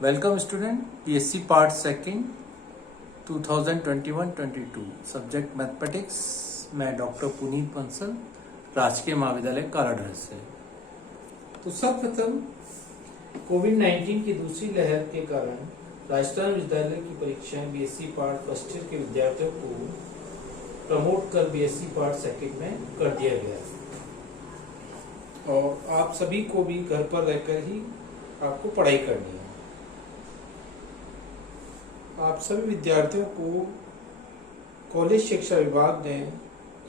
Welcome student, PSC part second 2021-22 subject mathematics. मैं doctor Puneet Bansal, राजकीय महाविद्यालय काराडर से। तो सर्वप्रथम कोविड-19 की दूसरी लहर के कारण राजस्थान विश्वविद्यालय की परीक्षाएं बीएससी पार्ट फर्स्ट ईयर के विद्यार्थियों को प्रमोट कर बीएससी पार्ट सेकंड में कर दिया गया और आप सभी को भी घर पर रहकर ही आपको पढ़ाई करनी है। आप सभी विद्यार्थियों को कॉलेज शिक्षा विभाग ने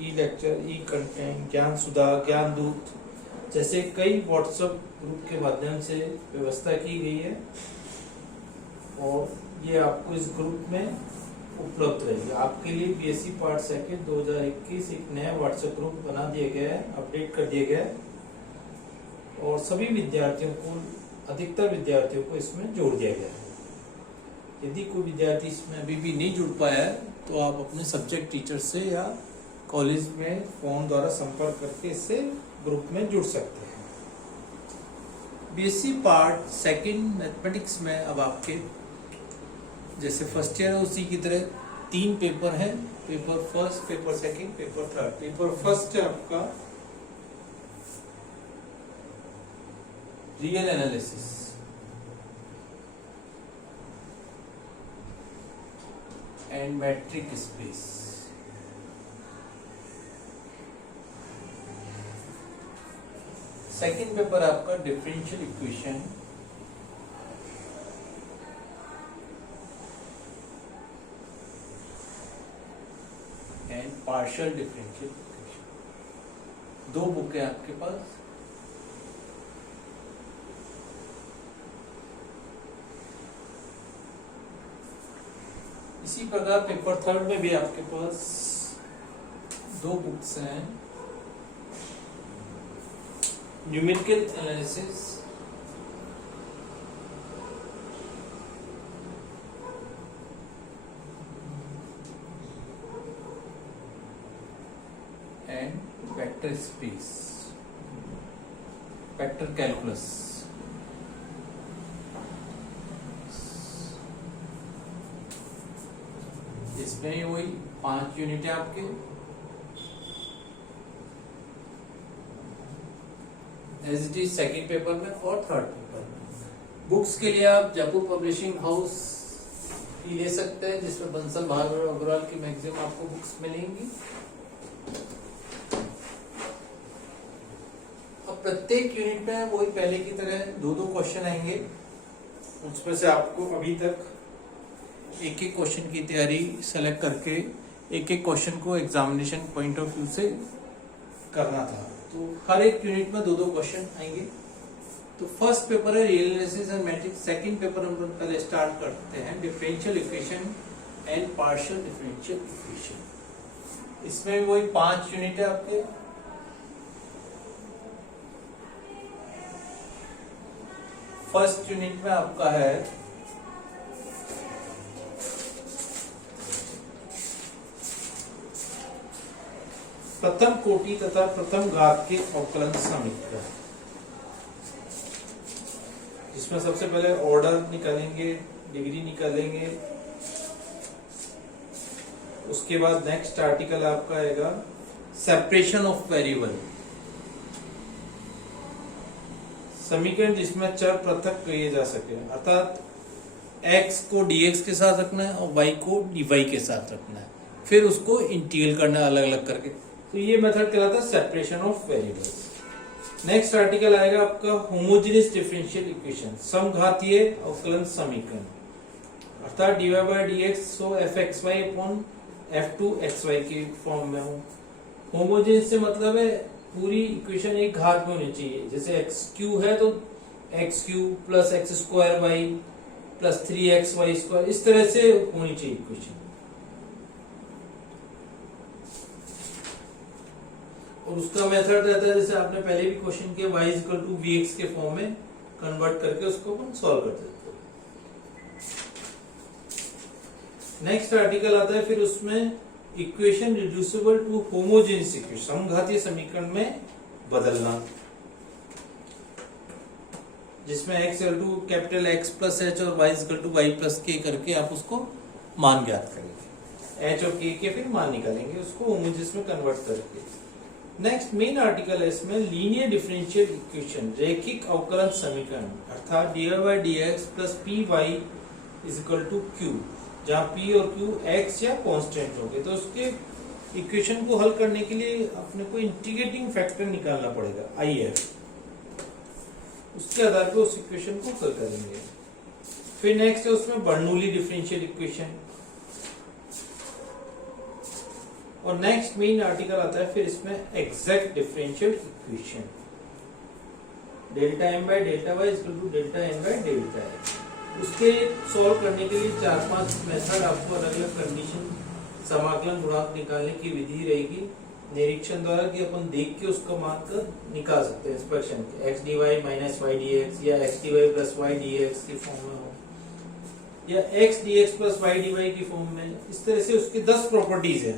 ई लेक्चर, ई कंटेंट, ज्ञान सुधा, ज्ञान दूत जैसे कई व्हाट्सएप ग्रुप के माध्यम से व्यवस्था की गई है और ये आपको इस ग्रुप में उपलब्ध रहेगी। आपके लिए बीएससी पार्ट सेकंड 2021 एक नया व्हाट्सएप ग्रुप बना दिया गया है, अपडेट कर दिया गया है और सभी विद्यार्थियों को, अधिकतर विद्यार्थियों को इसमें जोड़ दिया गया है। यदि कोई विद्यार्थी इसमें अभी भी नहीं जुड़ पाया है तो आप अपने सब्जेक्ट टीचर से या कॉलेज में फोन द्वारा संपर्क करके इससे ग्रुप में जुड़ सकते हैं। बीएससी पार्ट सेकंड मैथमेटिक्स में अब आपके जैसे फर्स्ट ईयर है उसी की तरह 3 पेपर हैं, paper first, paper second, paper third. Paper first है आपका real analysis, and metric space. Second paper आपका differential equation and partial differential equation. 2 book है आपके पास। इसी प्रकार पेपर थर्ड में भी आपके पास 2 बुक्स हैं, numerical analysis and vector space, vector calculus. इसमें ही वही 5 यूनिट है आपके। As it is second paper में और थर्ड पेपर में। बुक्स के लिए आप जयपुर पब्लिशिंग हाउस की ले सकते हैं जिसमें बंसल भार्गव अग्रवाल की मैक्सिमम आपको बुक्स मिलेंगी। अब प्रत्येक यूनिट में वही पहले की तरह 2-2 क्वेश्चन आएंगे। उसमें से आपको अभी तक एक एक क्वेश्चन की तैयारी सेलेक्ट करके एक एक क्वेश्चन को एग्जामिनेशन पॉइंट ऑफ व्यू से करना था। तो हर एक यूनिट में 2-2 क्वेश्चन आएंगे। तो फर्स्ट पेपर है real analysis and matrix. Second paper हम लोग पहले स्टार्ट करते हैं differential equation and partial differential equation. इसमें वही 5 यूनिट है आपके। फर्स्ट यूनिट में आपका है प्रथम कोटि तथा प्रथम घात के अवकलन समीकरण, जिसमें सबसे पहले ऑर्डर निकालेंगे, डिग्री निकालेंगे। उसके बाद नेक्स्ट आर्टिकल आपका आएगा सेपरेशन ऑफ वेरिएबल, समीकरण जिसमें चर पृथक किए जा सके, अर्थात x को dx के साथ रखना है और y को dy के साथ रखना है, फिर उसको इंटीग्रल करना है अलग अलग करके। तो ये मेथड कहलाता है separation of variables. Next article आएगा आपका होमोजेनियस डिफरेंशियल इक्वेशन, समघातीय अवकलन समीकरण, अर्थात dy by dx so fxy upon f2xy के फॉर्म में हो। होमोजेनियस से मतलब है पूरी इक्वेशन एक घात में होनी चाहिए। जैसे x क्यू है तो x cube plus x square y plus 3x y square, इस तरह से होनी चाहिए इक्वेशन। और उसका मेथड रहता है जैसे आपने पहले भी क्वेश्चन किया, y इक्वल टू vx के फॉर्म में कन्वर्ट करके उसको अपन सॉल्व कर देते हैं। नेक्स्ट आर्टिकल आता है फिर उसमें equation reducible to homogeneous equation, समघातीय समीकरण में बदलना। जिसमें x equal to capital X plus H और y equal to Y plus K करके आप उसको मान ज्ञात करेंगे, h और k के फिर मान निकालेंगे उसको होमोजेनियस में कन्वर्ट करके। नेक्स्ट मेन आर्टिकल है इसमें लीनियर डिफरेंशियल इक्वेशन, रेखिक अवकलन समीकरण, अर्थात dy by dx plus py is equal to q, जहाँ p और q x या कांस्टेंट होंगे। तो उसके इक्वेशन को हल करने के लिए अपने को इंटीग्रेटिंग फैक्टर निकालना पड़ेगा if, उसके आधार पर उस इक्वेशन को हल करेंगे। फिर नेक्स्ट है उसमें बर्नौली डिफरेंशियल इक्वेशन, और नेक्स्ट मेन आर्टिकल आता है फिर इसमें exact differential equation, delta M by delta y equal to delta N by delta x. उसके सॉल्व करने के लिए 4-5 मेथड आपको अलग अलग कंडीशन समाकलन गुणांक निकालने की विधि रहेगी निरीक्षण द्वारा, कि अपन देख के उसका मान कर निकाल सकते हैं एक्सप्रेशन के, X D Y minus Y D X या X D Y plus Y D X की फॉर्म में हो, या X D X plus Y D Y की फॉर्म में। इस तरह से उसकी 10 प्रॉपर्टीज है।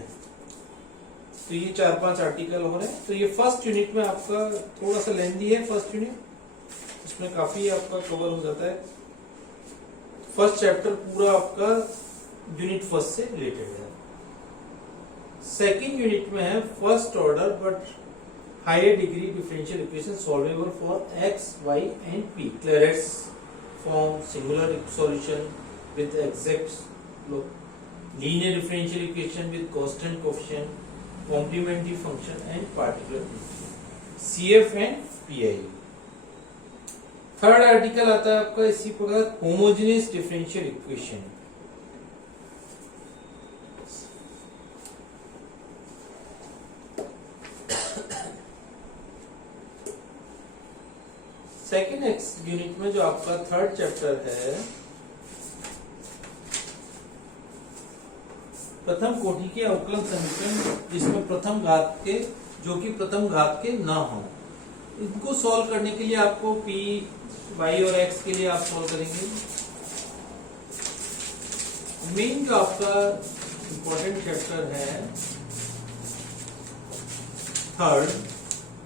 तो ये 4-5 आर्टिकल हो रहे हैं। तो ये फर्स्ट यूनिट में आपका थोड़ा सा लेंथी है फर्स्ट यूनिट, इसमें काफी आपका कवर हो जाता है। फर्स्ट चैप्टर पूरा आपका यूनिट फर्स्ट से रिलेटेड है। सेकेंड यूनिट में है first order but higher degree differential equation solvable for X Y and P, Clairaut's form, singular solution with exact linear differential equation with constant coefficient, complementary function and particular CF and PI। Third article आता है आपका इसी प्रकार homogeneous differential equation. Second unit में जो आपका third chapter है, प्रथम कोटि के अवकलन समीकरण, जिसमें प्रथम घात के जो कि प्रथम घात के ना हो, इनको सॉल्व करने के लिए आपको p, y और x के लिए आप सॉल्व करेंगे। मेन जो आपका इंपॉर्टेंट चैप्टर है थर्ड,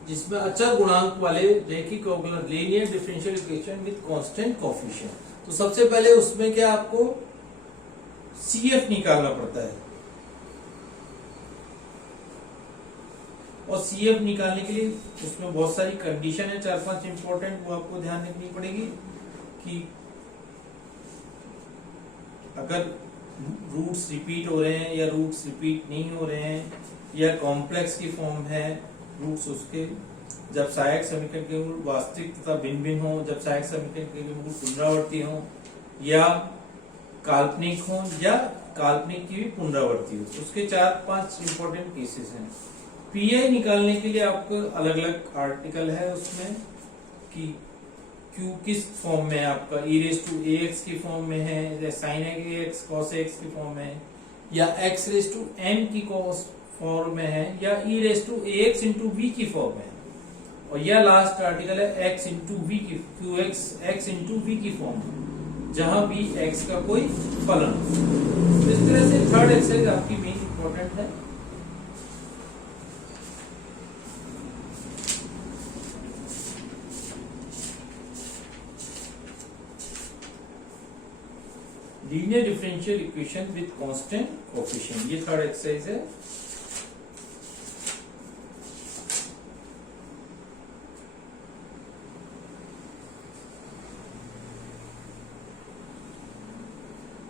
जिसमें अचर गुणांक वाले रैखिक अवकलन linear differential equation with constant coefficient. तो सबसे पहले उसमें क्या आपको CF निकालना पड़ता है, और CF निकालने के लिए उसमें बहुत सारी कंडीशन है, 4-5 इंपॉर्टेंट, वो आपको ध्यान रखनी पड़ेगी कि अगर रूट्स रिपीट हो रहे हैं या रूट्स रिपीट नहीं हो रहे हैं, या कॉम्प्लेक्स की फॉर्म है रूट्स उसके, जब सहायक समीकरण के मूल वास्तविक तथा भिन्न भिन्न हो, जब सहायक समीकरण के मूल पुनरावृत्ति हो, या काल्पनिक हो, या काल्पनिक की भी पुनरावृत्ति हो, उसके 4-5 इंपॉर्टेंट केसेस हैं। PI निकालने के लिए आपको अलग अलग आर्टिकल है उसमें कि Q किस फॉर्म में है आपका, e⁻ax की फॉर्म में है, या sin ax cos ax की फॉर्म में है, या x⁻m की cos फॉर्म में है, या e⁻ax into v की फॉर्म में, और यह लास्ट आर्टिकल है x into v की, qx x into v की फॉर्म, जहां भी x का कोई फलन। तो इस तरह से थर्ड एक्सरसाइज आपकी मेन इंपॉर्टेंट है। Linear differential equation with constant coefficient, ये थर्ड एक्सरसाइज है।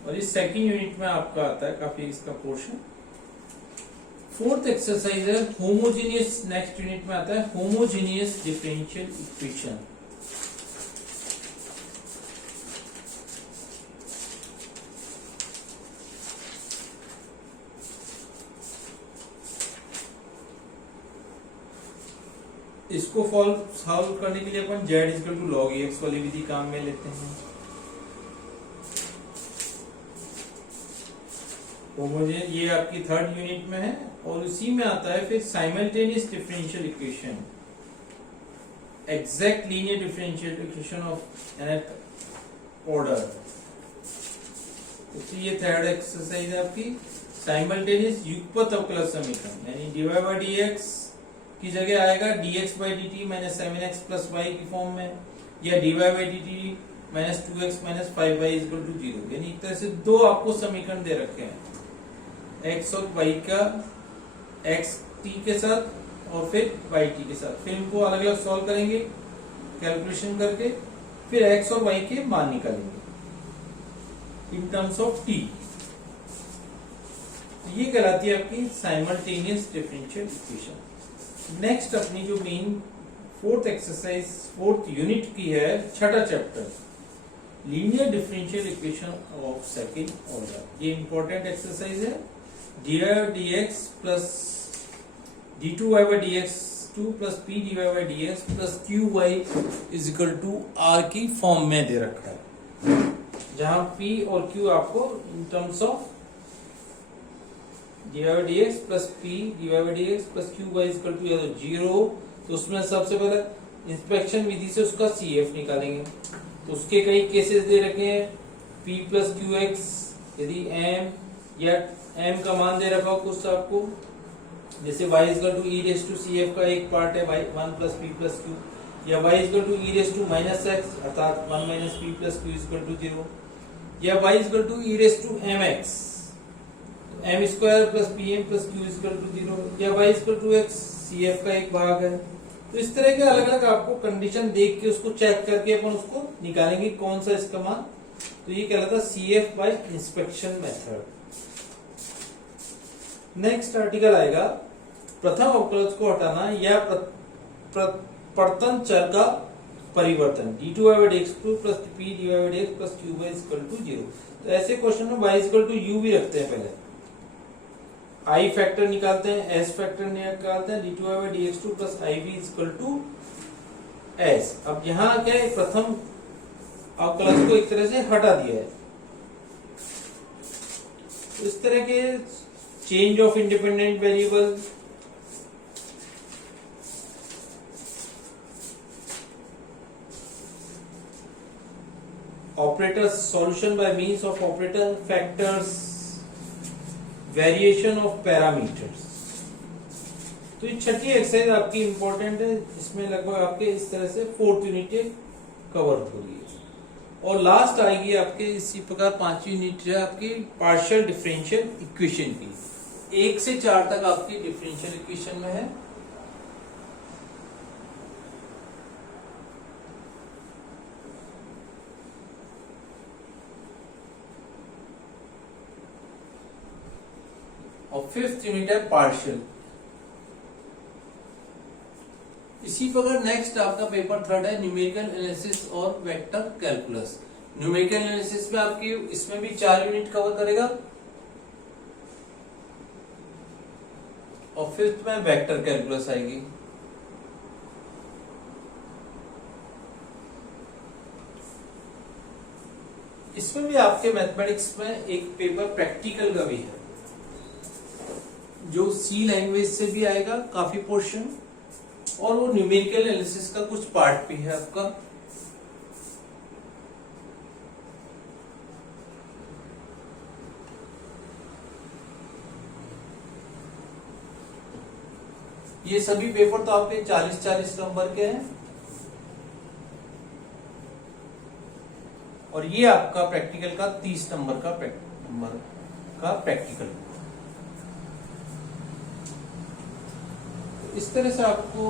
और इस सेकंड यूनिट में आपका आता है काफी इसका पोर्शन। फोर्थ एक्सरसाइज है होमोजेनियस, नेक्स्ट यूनिट में आता है होमोजेनियस डिफरेंशियल इक्वेशन। इसको सॉल्व करने के लिए अपन z log x वाली विधि काम में लेते हैं। होमोजेनियस ये आपकी थर्ड यूनिट में है, और उसी में आता है फिर simultaneous differential equation, exact linear differential equation of nth order. तो ये थर्ड एक्सरसाइज है आपकी, साइमल्टेनियस युगपत अवकलन समीकरण, यानी dy by dx की जगह आएगा dx by dt minus 7x plus y की फॉर्म में, या dy by D T minus 2x minus 5y equal to 0। यानी एक तरह से दो आपको समीकरण दे रखे हैं, x और y का, x t के साथ और फिर y t के साथ। फिर इनको अलग अलग सॉल्व करेंगे कैलकुलेशन करके, फिर x और y के मान निकालेंगे इन टर्म्स ऑफ t। ये कहलाती है आपकी साइमल्टेनियस डिफरेंशियल इक्वेशन। नेक्स्ट अपनी जो main fourth exercise, fourth unit की है, छठा chapter, linear differential equation of second order. ये इंपॉर्टेंट एक्सरसाइज है। dy dx plus d2y by dx2 plus p dy by dx plus qy is equal to r की form में दे रखा है, जहां p और q आपको in terms of dy by dx plus p dy by dx plus qy is equal to या तो 0, तो उसमें सबसे पहले इंस्पेक्शन विधि से उसका CF निकालेंगे। तो उसके कई केसेस दे रखे हैं, p प्लस qx, यदि m या m का मान दे रखा हो कुछ आपको, जैसे y is equal to e raise to CF का एक पार्ट है y 1 plus p plus q, या y is equal to e raise to minus x अर्थात 1 minus p plus q is equal to 0, या y is equal to e raise to mx m square plus pm plus q is equal to 0, या y is equal to x CF का एक भाग है। तो इस तरह के अलग अलग आपको कंडीशन देख के उसको चेक करके अपन उसको निकालेंगे कौन सा इसका मान। तो ये कहलाता है CF bye inspection method. Next article आएगा प्रथम अवकलज को हटाना या प्रवर्तन चर का परिवर्तन, d2y by dx2 plus p dy by dx plus qy is equal to 0। तो ऐसे क्वेश्चन में y is equal to u भी रखते हैं, पहले i फैक्टर निकालते हैं, s फैक्टर निकालते हैं, d2y by dx2 plus iv is equal to s। अब यहाँ क्या है, प्रथम अवकलज को एक तरह से हटा दिया है। इस तरह के change of independent variable, operators, solution by means of operator, factors, variation of parameters. तो ये छठी एक्सरसाइज आपकी इंपॉर्टेंट है, इसमें लगभग आपके इस तरह से फोर्थ यूनिट कवर हो रही है। और लास्ट आएगी आपके इसी प्रकार पांचवी यूनिट है आपकी पार्शियल डिफरेंशियल इक्वेशन की, 1 से 4 तक आपकी डिफरेंशियल इक्वेशन में है। और फिफ्थ यूनिट है पार्शियल। इसी प्रकार नेक्स्ट आपका पेपर थर्ड है न्यूमेरिकल एनालिसिस और वेक्टर कैलकुलस। न्यूमेरिकल एनालिसिस में आपकी इसमें भी 4 यूनिट कवर करेगा, और फिफ्थ में वेक्टर कैलकुलस आएगी। इसमें भी आपके मैथमेटिक्स में एक पेपर प्रैक्टिकल का भी है, जो सी लैंग्वेज से भी आएगा काफी पोर्शन, और वो न्यूमेरिकल एनालिसिस का कुछ पार्ट भी है आपका। ये सभी पेपर तो आपके 40-40 नंबर के हैं, और ये आपका प्रैक्टिकल का 30 नंबर का प्रैक्टिकल। इस तरह से आपको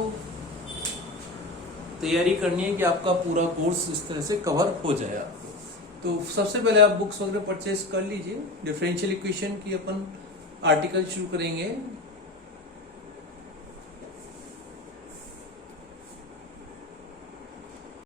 तैयारी करनी है कि आपका पूरा कोर्स इस तरह से कवर हो जाए आपको। तो सबसे पहले आप बुक्स वगैरह परचेज कर लीजिए। डिफरेंशियल इक्वेशन की अपन आर्टिकल शुरू करेंगे